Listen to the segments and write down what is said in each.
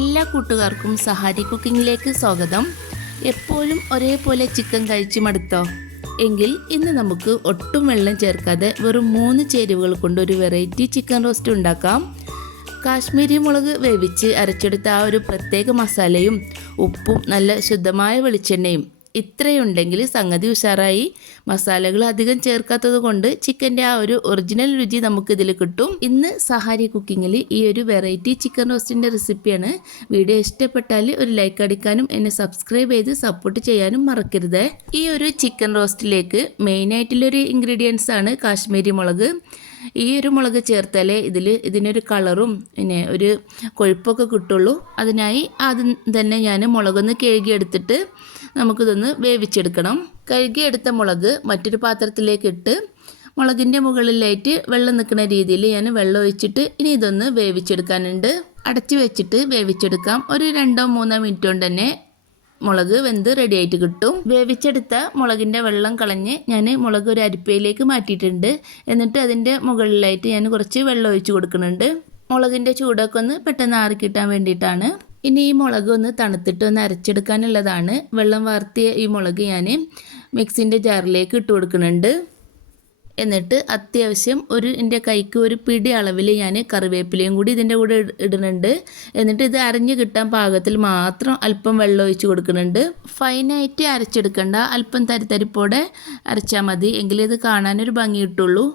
എല്ലാ കൂട്ടുകാർക്കും സഹാരി കുക്കിങ്ങിലേക്ക് സ്വാഗതം. എപ്പോഴും ഒരേപോലെ ചിക്കൻ കഴിച്ചു മടുത്തോ? എങ്കിൽ ഇന്ന് നമുക്ക് ഒട്ടും വെള്ളം ചേർക്കാതെ വെറും 3 ചേരുവകൾ കൊണ്ട് ഒരു വെറൈറ്റി ചിക്കൻ റോസ്റ്റ് ഉണ്ടാക്കാം. കാശ്മീരി മുളക് വേവിച്ച് അരച്ചെടുത്ത ആ ഒരു പ്രത്യേക മസാലയും ഉപ്പും നല്ല ശുദ്ധമായ വെളിച്ചെണ്ണയും ഇത്രയുണ്ടെങ്കിൽ സംഗതി ഉഷാറായി. മസാലകൾ അധികം ചേർക്കാത്തത് കൊണ്ട് ചിക്കൻ്റെ ആ ഒരു ഒറിജിനൽ രുചി നമുക്കിതിൽ കിട്ടും. ഇന്ന് സഹാരി കുക്കിങ്ങിൽ ഈ ഒരു വെറൈറ്റി ചിക്കൻ റോസ്റ്റിൻ്റെ റെസിപ്പിയാണ്. വീഡിയോ ഇഷ്ടപ്പെട്ടാൽ ഒരു ലൈക്ക് അടിക്കാനും എന്നെ സബ്സ്ക്രൈബ് ചെയ്ത് സപ്പോർട്ട് ചെയ്യാനും മറക്കരുത്. ഈ ഒരു ചിക്കൻ റോസ്റ്റിലേക്ക് മെയിനായിട്ടുള്ളൊരു ഇൻഗ്രീഡിയൻസ് ആണ് കാശ്മീരി മുളക്. ഈ ഒരു മുളക് ചേർത്താലേ ഇതിനൊരു കളറും പിന്നെ ഒരു കൊഴുപ്പൊക്കെ കിട്ടുള്ളൂ. അതിനായി ആദ്യം തന്നെ ഞാൻ മുളകൊന്ന് കഴുകിയെടുത്തിട്ട് നമുക്കിതൊന്ന് വേവിച്ചെടുക്കണം. കഴുകിയെടുത്ത മുളക് മറ്റൊരു പാത്രത്തിലേക്ക് ഇട്ട് മുളകിൻ്റെ മുകളിലായിട്ട് വെള്ളം നിൽക്കുന്ന രീതിയിൽ ഞാൻ വെള്ളം ഒഴിച്ചിട്ട് ഇനി ഇതൊന്ന് വേവിച്ചെടുക്കാനുണ്ട്. അടച്ചു വെച്ചിട്ട് വേവിച്ചെടുക്കാം. ഒരു 2-3 മിനിറ്റ് കൊണ്ട് തന്നെ മുളക് വെന്ത് റെഡി ആയിട്ട് കിട്ടും. വേവിച്ചെടുത്ത മുളകിൻ്റെ വെള്ളം കളഞ്ഞ് ഞാൻ മുളക് ഒരു അരിപ്പയിലേക്ക് മാറ്റിയിട്ടുണ്ട്. എന്നിട്ട് അതിൻ്റെ മുകളിലായിട്ട് ഞാൻ കുറച്ച് വെള്ളം ഒഴിച്ച് കൊടുക്കുന്നുണ്ട്. മുളകിൻ്റെ ചൂടൊക്കെ ഒന്ന് പെട്ടെന്ന് ആറിക്കിട്ടാൻ വേണ്ടിയിട്ടാണ്. ഇനി ഈ മുളക് ഒന്ന് തണുത്തിട്ട് ഒന്ന് അരച്ചെടുക്കാനുള്ളതാണ്. വെള്ളം വാർത്തിയ ഈ മുളക് ഞാൻ മിക്സിൻ്റെ ജാറിലേക്ക് ഇട്ട് കൊടുക്കുന്നുണ്ട്. എന്നിട്ട് അത്യാവശ്യം എൻ്റെ കൈക്ക് ഒരു പിടി അളവിൽ ഞാൻ കറിവേപ്പിലയും കൂടി ഇതിൻ്റെ കൂടെ ഇടുന്നുണ്ട്. എന്നിട്ട് ഇത് അരഞ്ഞ് കിട്ടാൻ പാകത്തിൽ മാത്രം അല്പം വെള്ളം ഒഴിച്ച് കൊടുക്കുന്നുണ്ട്. ഫൈനായിട്ട് അരച്ചെടുക്കണ്ട, അല്പം തരിതരിപ്പോടെ അരച്ചാൽ മതി, എങ്കിലേ ഇത് കാണാനൊരു ഭംഗി കിട്ടുള്ളൂ.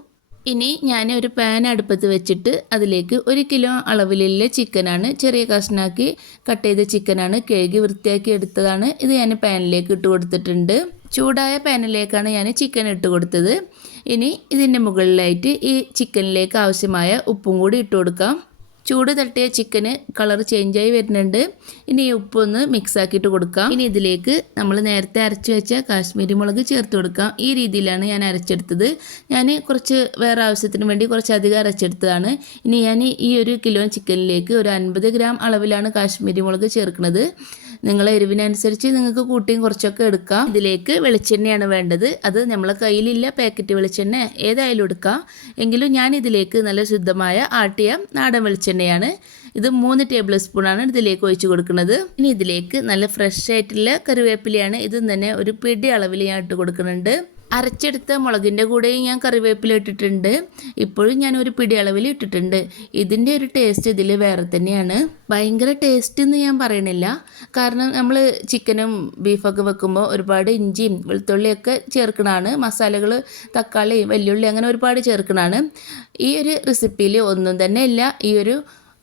ഇനി ഞാൻ ഒരു പാൻ അടുപ്പത്ത് വെച്ചിട്ട് അതിലേക്ക് 1 കിലോ അളവിലുള്ള ചിക്കനാണ്, ചെറിയ കഷ്ണാക്കി കട്ട് ചെയ്ത ചിക്കനാണ്, കഴുകി വൃത്തിയാക്കി എടുത്തതാണ്. ഇത് ഞാൻ പാനിലേക്ക് ഇട്ട് കൊടുത്തിട്ടുണ്ട്. ചൂടായ പാനിലേക്കാണ് ഞാൻ ചിക്കൻ ഇട്ട് കൊടുത്തത്. ഇനി ഇതിൻ്റെ മുകളിലായിട്ട് ഈ ചിക്കനിലേക്ക് ആവശ്യമായ ഉപ്പും കൂടി ഇട്ട് കൊടുക്കാം. ചൂട് തട്ടിയ ചിക്കന് കളർ ചേഞ്ചായി വരുന്നുണ്ട്. ഇനി ഈ ഉപ്പൊന്ന് മിക്സ് ആക്കിയിട്ട് കൊടുക്കാം. ഇനി ഇതിലേക്ക് നമ്മൾ നേരത്തെ അരച്ച് വെച്ച കാശ്മീരി മുളക് ചേർത്ത് കൊടുക്കാം. ഈ രീതിയിലാണ് ഞാൻ അരച്ചെടുത്തത്. ഞാൻ കുറച്ച് വേറെ ആവശ്യത്തിന് വേണ്ടി കുറച്ച് അധികം അരച്ചെടുത്തതാണ്. ഇനി ഞാൻ ഈ 1 കിലോ ചിക്കനിലേക്ക് ഒരു 50 ഗ്രാം അളവിലാണ് കാശ്മീരി മുളക് ചേർക്കുന്നത്. നിങ്ങളെ എരിവിനനുസരിച്ച് നിങ്ങൾക്ക് കൂട്ടിയും കുറച്ചൊക്കെ എടുക്കാം. ഇതിലേക്ക് വെളിച്ചെണ്ണയാണ് വേണ്ടത്. അത് നമ്മളെ കയ്യിലില്ല പാക്കറ്റ് വെളിച്ചെണ്ണ ഏതായാലും എടുക്കാം. എങ്കിലും ഞാൻ ഇതിലേക്ക് നല്ല ശുദ്ധമായ ആട്ടിയ നാടൻ വെളിച്ചെണ്ണയാണ്. ഇത് 3 ടേബിൾ സ്പൂണാണ് ഇതിലേക്ക് ഒഴിച്ച് കൊടുക്കുന്നത്. ഇനി ഇതിലേക്ക് നല്ല ഫ്രഷ് ആയിട്ടുള്ള കറിവേപ്പിലയാണ്. ഇത് തന്നെ ഒരു പിടി അളവിൽ ഞാൻ ഇട്ട് കൊടുക്കുന്നുണ്ട്. അരച്ചെടുത്ത മുളകിൻ്റെ കൂടെയും ഞാൻ കറിവേപ്പില ഇട്ടിട്ടുണ്ട്. ഇപ്പോഴും ഞാൻ ഒരു പിടി അളവിൽ ഇട്ടിട്ടുണ്ട്. ഇതിൻ്റെ ഒരു ടേസ്റ്റ് ഇതിൽ വേറെ തന്നെയാണ്. ഭയങ്കര ടേസ്റ്റ് എന്ന് ഞാൻ പറയണില്ല, കാരണം നമ്മൾ ചിക്കനും ബീഫൊക്കെ വെക്കുമ്പോൾ ഒരുപാട് ഇഞ്ചിയും വെളുത്തുള്ളിയൊക്കെ ചേർക്കണതാണ്. മസാലകൾ തക്കാളി വെല്ലുള്ളി അങ്ങനെ ഒരുപാട് ചേർക്കണതാണ്. ഈ ഒരു റെസിപ്പിയിൽ ഒന്നും തന്നെ ഇല്ല. ഈ ഒരു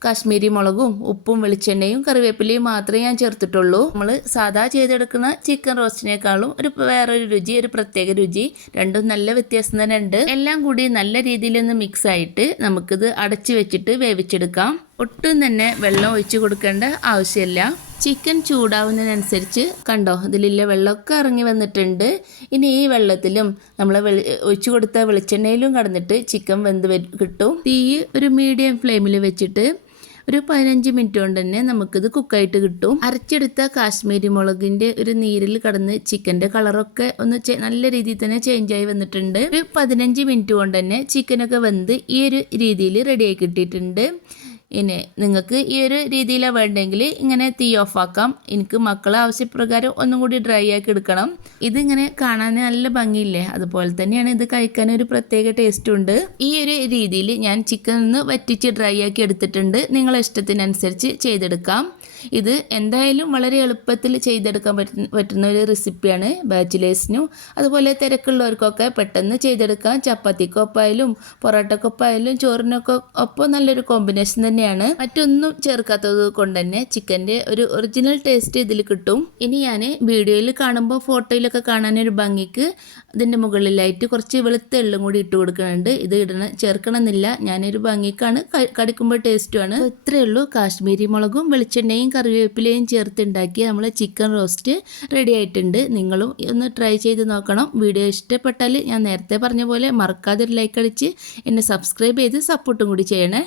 കാശ്മീരി മുളകും ഉപ്പും വെളിച്ചെണ്ണയും കറിവേപ്പിലയും മാത്രമേ ഞാൻ ചേർത്തിട്ടുള്ളൂ. നമ്മൾ സാധാ ചെയ്തെടുക്കുന്ന ചിക്കൻ റോസ്റ്റിനേക്കാളും വേറൊരു രുചി, ഒരു പ്രത്യേക രുചി. രണ്ടും നല്ല വ്യത്യാസം തന്നെ ഉണ്ട്. എല്ലാം കൂടി നല്ല രീതിയിലൊന്ന് മിക്സ് ആയിട്ട് നമുക്കിത് അടച്ചു വെച്ചിട്ട് വേവിച്ചെടുക്കാം. ഒട്ടും തന്നെ വെള്ളം ഒഴിച്ചു കൊടുക്കേണ്ട ആവശ്യമില്ല. ചിക്കൻ ചൂടാവുന്നതിനനുസരിച്ച് കണ്ടോ ഇതിലുള്ള വെള്ളമൊക്കെ ഇറങ്ങി വന്നിട്ടുണ്ട്. ഇനി ഈ വെള്ളത്തിലും നമ്മൾ ഒഴിച്ചു കൊടുത്ത വെളിച്ചെണ്ണയിലും കടന്നിട്ട് ചിക്കൻ വെന്ത് കിട്ടും. തീ ഒരു മീഡിയം ഫ്ലെയിമിൽ വെച്ചിട്ട് ഒരു 15 മിനിറ്റ് കൊണ്ട് തന്നെ നമുക്കിത് കുക്കായിട്ട് കിട്ടും. അരച്ചെടുത്ത കാശ്മീരി മുളകിൻ്റെ ഒരു നീരിൽ കടന്ന് ചിക്കൻ്റെ കളറൊക്കെ ഒന്ന് നല്ല രീതിയിൽ തന്നെ ചേഞ്ചായി വന്നിട്ടുണ്ട്. ഒരു 15 മിനിറ്റ് കൊണ്ട് തന്നെ ചിക്കനൊക്കെ വെന്ത് ഈ ഒരു രീതിയിൽ റെഡിയായി കിട്ടിയിട്ടുണ്ട്. ഇനി നിങ്ങൾക്ക് ഈ ഒരു രീതിയിലാണ് വേണ്ടെങ്കിൽ ഇങ്ങനെ തീ ഓഫാക്കാം. എനിക്ക് മക്കളെ ആവശ്യപ്രകാരം ഒന്നും കൂടി ഡ്രൈ ആക്കി എടുക്കണം. ഇതിങ്ങനെ കാണാൻ നല്ല ഭംഗിയില്ലേ, അതുപോലെ തന്നെയാണ് ഇത് കഴിക്കാൻ ഒരു പ്രത്യേക ടേസ്റ്റും ഉണ്ട്. ഈ ഒരു രീതിയിൽ ഞാൻ ചിക്കൻ ഒന്ന് വറ്റിച്ച് ഡ്രൈ ആക്കി എടുത്തിട്ടുണ്ട്. നിങ്ങളെ ഇഷ്ടത്തിനനുസരിച്ച് ചെയ്തെടുക്കാം. ഇത് എന്തായാലും വളരെ എളുപ്പത്തിൽ ചെയ്തെടുക്കാൻ പറ്റുന്ന ഒരു റെസിപ്പിയാണ്. ബാച്ചിലേഴ്സിനും അതുപോലെ തിരക്കുള്ളവർക്കൊക്കെ പെട്ടെന്ന് ചെയ്തെടുക്കാം. ചപ്പാത്തിക്കൊപ്പായാലും പൊറോട്ടക്കൊപ്പായാലും ചോറിനൊക്കെ ഒപ്പം നല്ലൊരു കോമ്പിനേഷൻ തന്നെയാണ്. മറ്റൊന്നും ചേർക്കാത്തത് കൊണ്ട് തന്നെ ചിക്കൻ്റെ ഒരു ഒറിജിനൽ ടേസ്റ്റ് ഇതിൽ കിട്ടും. ഇനി ഞാൻ വീഡിയോയിൽ കാണുമ്പോൾ ഫോട്ടോയിലൊക്കെ കാണാനൊരു ഭംഗിക്ക് ഇതിൻ്റെ മുകളിലായിട്ട് കുറച്ച് വെളുത്ത എള്ളും കൂടി ഇട്ട് കൊടുക്കുന്നുണ്ട്. ഇത് ചേർക്കണമെന്നില്ല, ഞാനൊരു ഭംഗിക്കാണ്, കടിക്കുമ്പോൾ ടേസ്റ്റുമാണ്. ഇത്രയേ ഉള്ളൂ. കാശ്മീരി മുളകും വെളിച്ചെണ്ണയും കറിവേപ്പിലയും ചേർത്തുണ്ടാക്കി നമ്മൾ ചിക്കൻ റോസ്റ്റ് റെഡി ആയിട്ടുണ്ട്. നിങ്ങളും ഒന്ന് ട്രൈ ചെയ്ത് നോക്കണം. വീഡിയോ ഇഷ്ടപ്പെട്ടാൽ ഞാൻ നേരത്തെ പറഞ്ഞ പോലെ മറക്കാതെ ഒരു ലൈക്ക് അടിച്ച് എന്നെ സബ്സ്ക്രൈബ് ചെയ്ത് സപ്പോർട്ടും കൂടി ചെയ്യണേ.